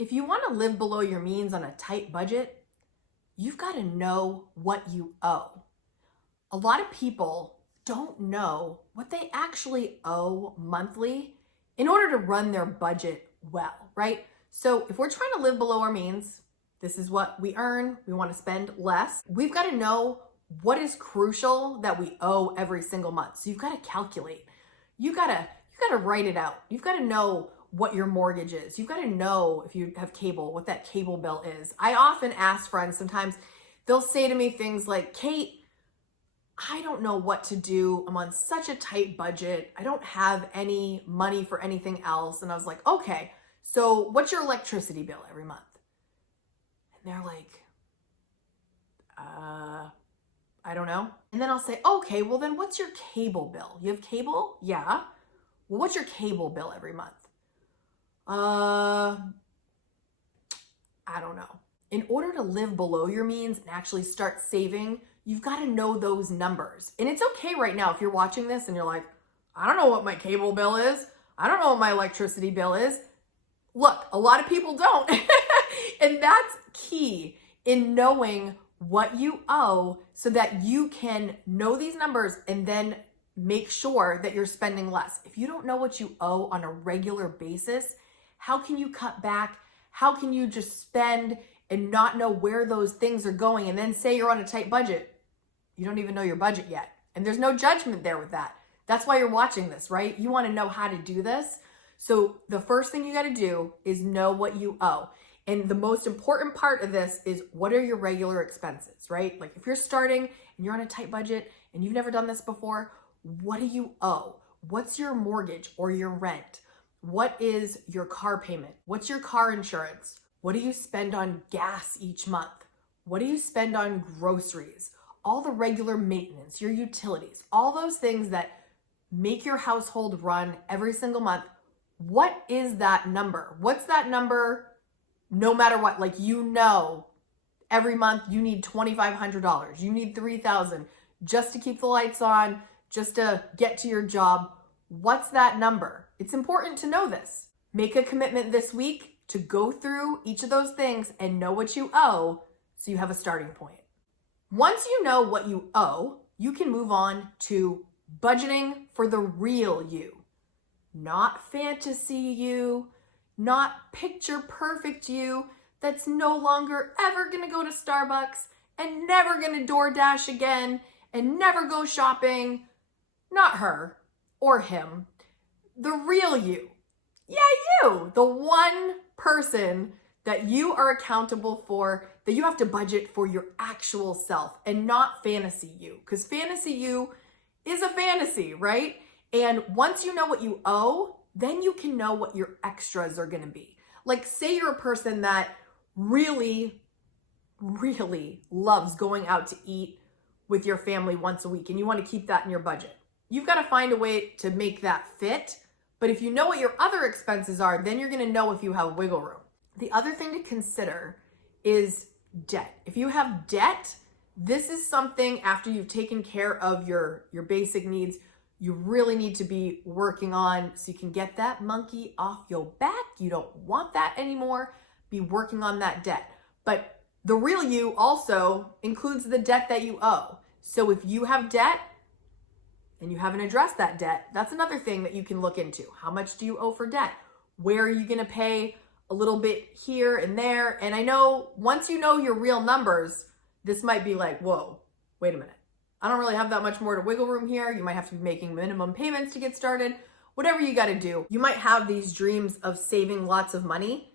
If you want to live below your means on a tight budget, you've got to know what you owe. A lot of people don't know what they actually owe monthly in order to run their budget well, right? So if we're trying to live below our means, this is what we earn, we want to spend less, we've got to know what is crucial that we owe every single month. So you've got to calculate. You got to write it out. You've got to know what your mortgage is. You've got to know, if you have cable, what that cable bill is. I often ask friends, sometimes they'll say to me things like, Kate, I don't know what to do. I'm on such a tight budget. I don't have any money for anything else. And I was like, okay, so what's your electricity bill every month? And they're like, I don't know. And then I'll say, okay, well then what's your cable bill? You have cable? Yeah. Well, what's your cable bill every month? I don't know. In order to live below your means and actually start saving, you've got to know those numbers. And it's okay right now if you're watching this and you're like, I don't know what my cable bill is. I don't know what my electricity bill is. Look, a lot of people don't. And that's key in knowing what you owe so that you can know these numbers and then make sure that you're spending less. If you don't know what you owe on a regular basis, how can you cut back? How can you just spend and not know where those things are going and then say you're on a tight budget? You don't even know your budget yet. And there's no judgment there with that. That's why you're watching this, right? You want to know how to do this. So the first thing you got to do is know what you owe. And the most important part of this is, what are your regular expenses, right? Like if you're starting and you're on a tight budget and you've never done this before, what do you owe? What's your mortgage or your rent? What is your car payment? What's your car insurance? What do you spend on gas each month? What do you spend on groceries? All the regular maintenance, your utilities, all those things that make your household run every single month. What is that number? What's that number? No matter what, like, you know, every month you need $2,500. You need $3,000 just to keep the lights on, just to get to your job. What's that number? It's important to know this. Make a commitment this week to go through each of those things and know what you owe so you have a starting point. Once you know what you owe, you can move on to budgeting for the real you. Not fantasy you, not picture perfect you that's no longer ever gonna go to Starbucks and never gonna DoorDash again and never go shopping. Not her or him. The real you. Yeah, you. The one person that you are accountable for, that you have to budget for your actual self and not fantasy you. Because fantasy you is a fantasy, right? And once you know what you owe, then you can know what your extras are going to be. Like, say you're a person that really, really loves going out to eat with your family once a week and you want to keep that in your budget. You've got to find a way to make that fit. But if you know what your other expenses are, then you're going to know if you have wiggle room. The other thing to consider is debt. If you have debt, this is something after you've taken care of your basic needs, you really need to be working on so you can get that monkey off your back. You don't want that anymore. Be working on that debt. But the real you also includes the debt that you owe. So if you have debt and you haven't addressed that debt, that's another thing that you can look into. How much do you owe for debt? Where are you going to pay a little bit here and there? And I know once you know your real numbers, this might be like, whoa, wait a minute. I don't really have that much more to wiggle room here. You might have to be making minimum payments to get started. Whatever you got to do. You might have these dreams of saving lots of money,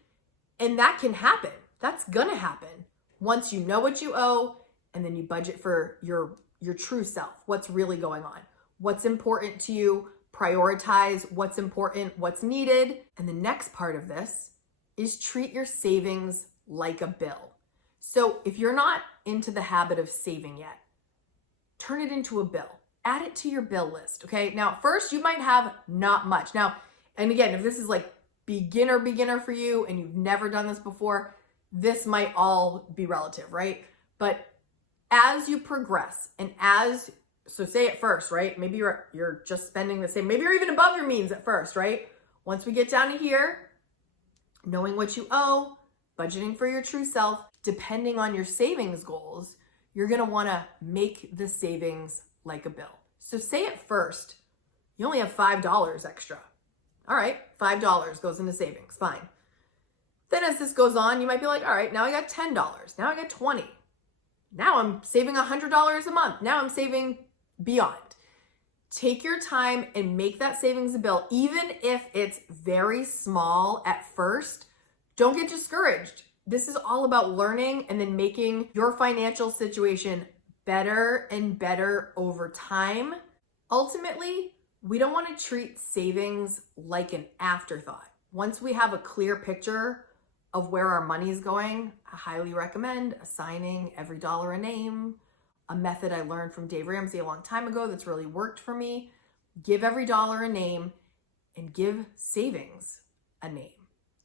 and that can happen. That's going to happen once you know what you owe and then you budget for your true self. What's really going on? What's important to you? Prioritize what's important, what's needed. And the next part of this is treat your savings like a bill. So if you're not into the habit of saving yet, turn it into a bill. Add it to your bill list, okay? Now, first, you might have not much. Now, and again, if this is like beginner for you and you've never done this before, this might all be relative, right? But as you progress and so say at first, right? Maybe you're just spending the same. Maybe you're even above your means at first, right? Once we get down to here, knowing what you owe, budgeting for your true self, depending on your savings goals, you're gonna wanna make the savings like a bill. So say at first, you only have $5 extra. All right, $5 goes into savings, fine. Then as this goes on, you might be like, all right, now I got $10, now I got 20. Now I'm saving $100 a month. Now I'm saving beyond. Take your time and make that savings a bill, even if it's very small at first. Don't get discouraged. This is all about learning and then making your financial situation better and better over time. Ultimately, we don't want to treat savings like an afterthought. Once we have a clear picture of where our money is going, I highly recommend assigning every dollar a name, a method I learned from Dave Ramsey a long time ago that's really worked for me. Give every dollar a name and give savings a name.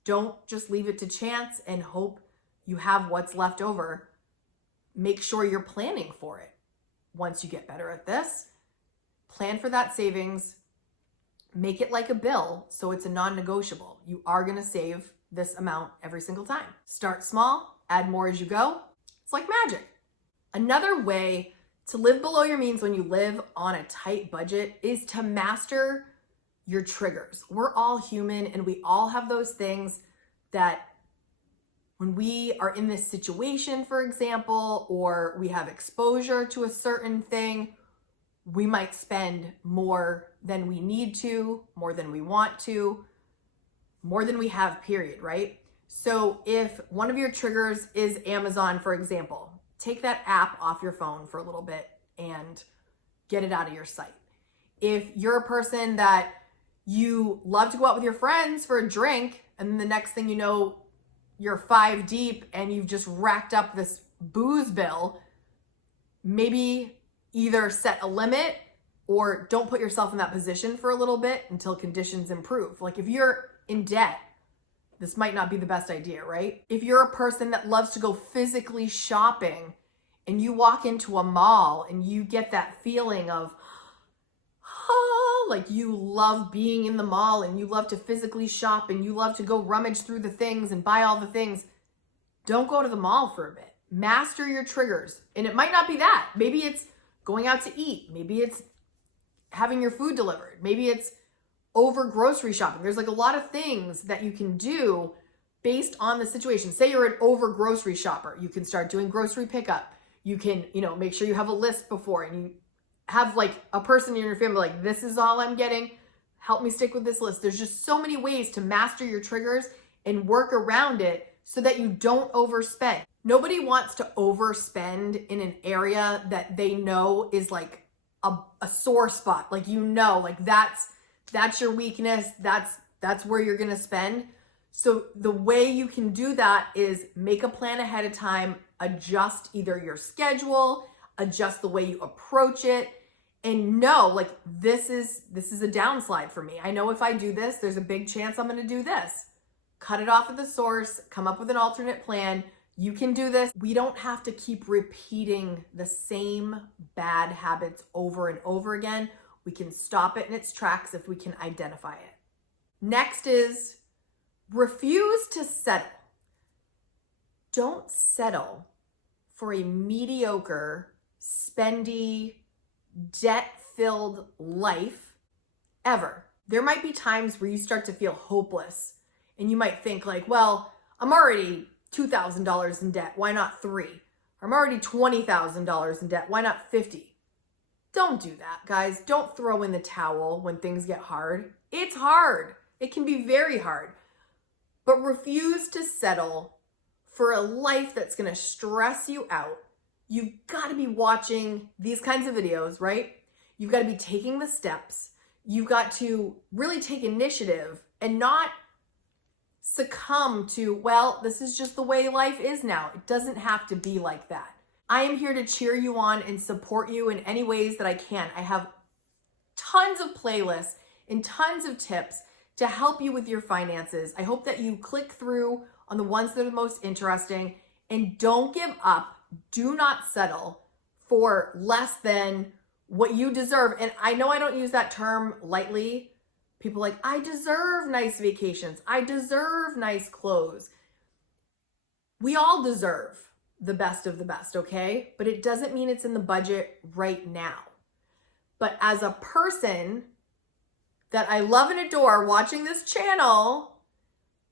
Don't just leave it to chance and hope you have what's left over. Make sure you're planning for it. Once you get better at this, plan for that savings, make it like a bill so it's a non-negotiable. You are gonna save this amount every single time. Start small, add more as you go. It's like magic. Another way to live below your means when you live on a tight budget is to master your triggers. We're all human and we all have those things that when we are in this situation, for example, or we have exposure to a certain thing, we might spend more than we need to, more than we want to, more than we have, period, right? So if one of your triggers is Amazon, for example, take that app off your phone for a little bit and get it out of your sight. If you're a person that you love to go out with your friends for a drink, and then the next thing you know, you're 5 deep and you've just racked up this booze bill, maybe either set a limit or don't put yourself in that position for a little bit until conditions improve. Like if you're in debt, this might not be the best idea, right? If you're a person that loves to go physically shopping and you walk into a mall and you get that feeling of, like you love being in the mall and you love to physically shop and you love to go rummage through the things and buy all the things, don't go to the mall for a bit. Master your triggers. And it might not be that. Maybe it's going out to eat. Maybe it's having your food delivered. Maybe it's over grocery shopping. There's like a lot of things that you can do based on the situation. Say you're an over grocery shopper. You can start doing grocery pickup. You can, make sure you have a list before and you have like a person in your family like, this is all I'm getting. Help me stick with this list. There's just so many ways to master your triggers and work around it so that you don't overspend. Nobody wants to overspend in an area that they know is like a sore spot. Like, like that's your weakness. That's where you're going to spend. So the way you can do that is make a plan ahead of time, adjust either your schedule, adjust the way you approach it, and know like this is a downslide for me. I know if I do this, there's a big chance I'm going to do this. Cut it off at the source, come up with an alternate plan. You can do this. We don't have to keep repeating the same bad habits over and over again. We can stop it in its tracks if we can identify it. Next is refuse to settle. Don't settle for a mediocre, spendy, debt-filled life ever. There might be times where you start to feel hopeless and you might think like, well, I'm already $2,000 in debt. Why not 3? I'm already $20,000 in debt. Why not 50? Don't do that, guys. Don't throw in the towel when things get hard. It's hard. It can be very hard. But refuse to settle for a life that's going to stress you out. You've got to be watching these kinds of videos, right? You've got to be taking the steps. You've got to really take initiative and not succumb to, well, this is just the way life is now. It doesn't have to be like that. I am here to cheer you on and support you in any ways that I can. I have tons of playlists and tons of tips to help you with your finances. I hope that you click through on the ones that are the most interesting and don't give up. Do not settle for less than what you deserve. And I know I don't use that term lightly, People are like, I deserve nice vacations. I deserve nice clothes. We all deserve the best of the best, okay? But it doesn't mean it's in the budget right now. But as a person that I love and adore watching this channel,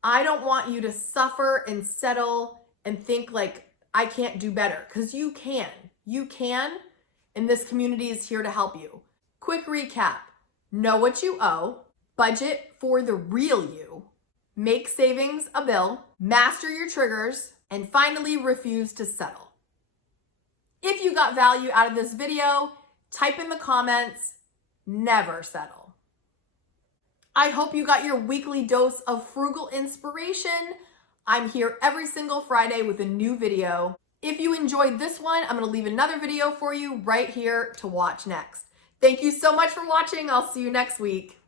I don't want you to suffer and settle and think like I can't do better, because you can. You can, and this community is here to help you. Quick recap. Know what you owe, budget for the real you, make savings a bill, master your triggers, and finally refuse to settle. If you got value out of this video, type in the comments, never settle. I hope you got your weekly dose of frugal inspiration. I'm here every single Friday with a new video. If you enjoyed this one, I'm gonna leave another video for you right here to watch next. Thank you so much for watching. I'll see you next week.